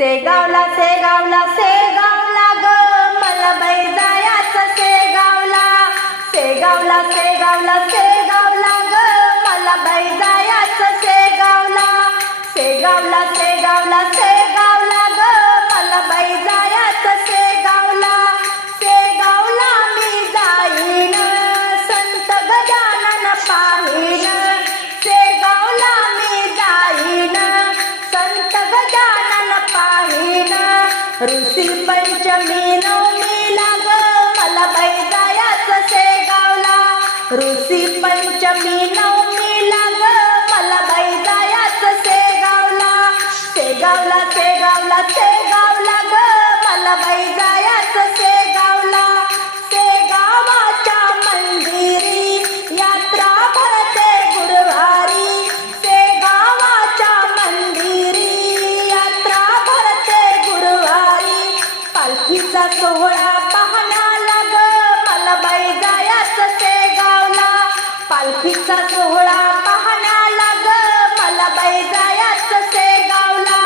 सेगावला सेगावला सेगावला ग मला बाई ऋषी पंचमी नवमीला ग मला बाई से गावला ऋषी पंचमी नवमीला पालखीचा सोहळा पाहण्याला लाग मला बाई जायाचं सेगावला पालखीचा सोहळा पाहण्याला लाग मला बाई जायाचं सेगावला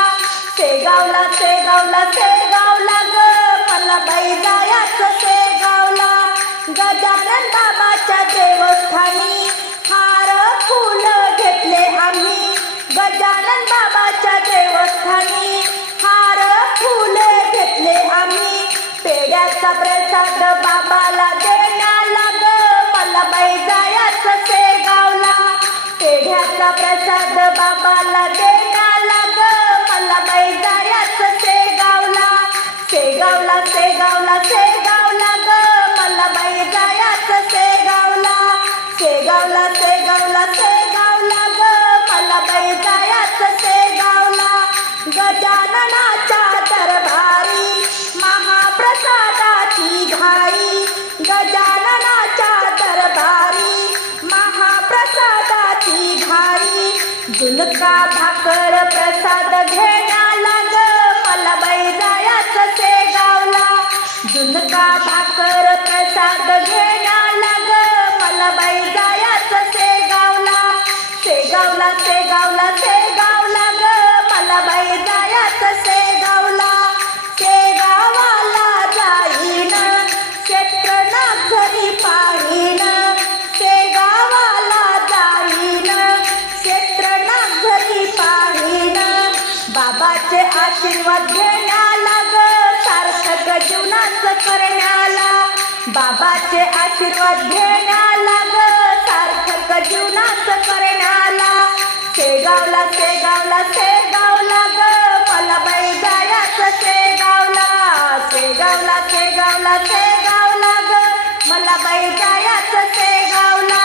सेगावला सेगावला सेगावला ग मला बाई जायाचं सेगावला गजानन बाबाच्या देवस्थानी हार फुल घेतले आम्ही. गजानन बाबाच्या देवस्थानी प्रसाद बाबाला देण्याला ग मला बाई जायाचं सेगावला पेढ्याचा प्रसाद बाबाला झुलका भाकर प्रसाद घेण्याला ग मला बाई ते गावला झुलका भाकर प्रसाद घे आशीर्वाद घेण्याला ग सार्थक जीवनाच करण्याला. बाबाचे आशीर्वाद घेण्याला ग सार्थक जीवनाच करण्याला. शेगावला शेगावला शेगावला ग मला बाई जायाचं शेगावला. शेगावला शेगावला सेगावला ग मला बाई शेगावला.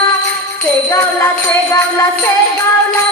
शेगावला ग मला सेगावला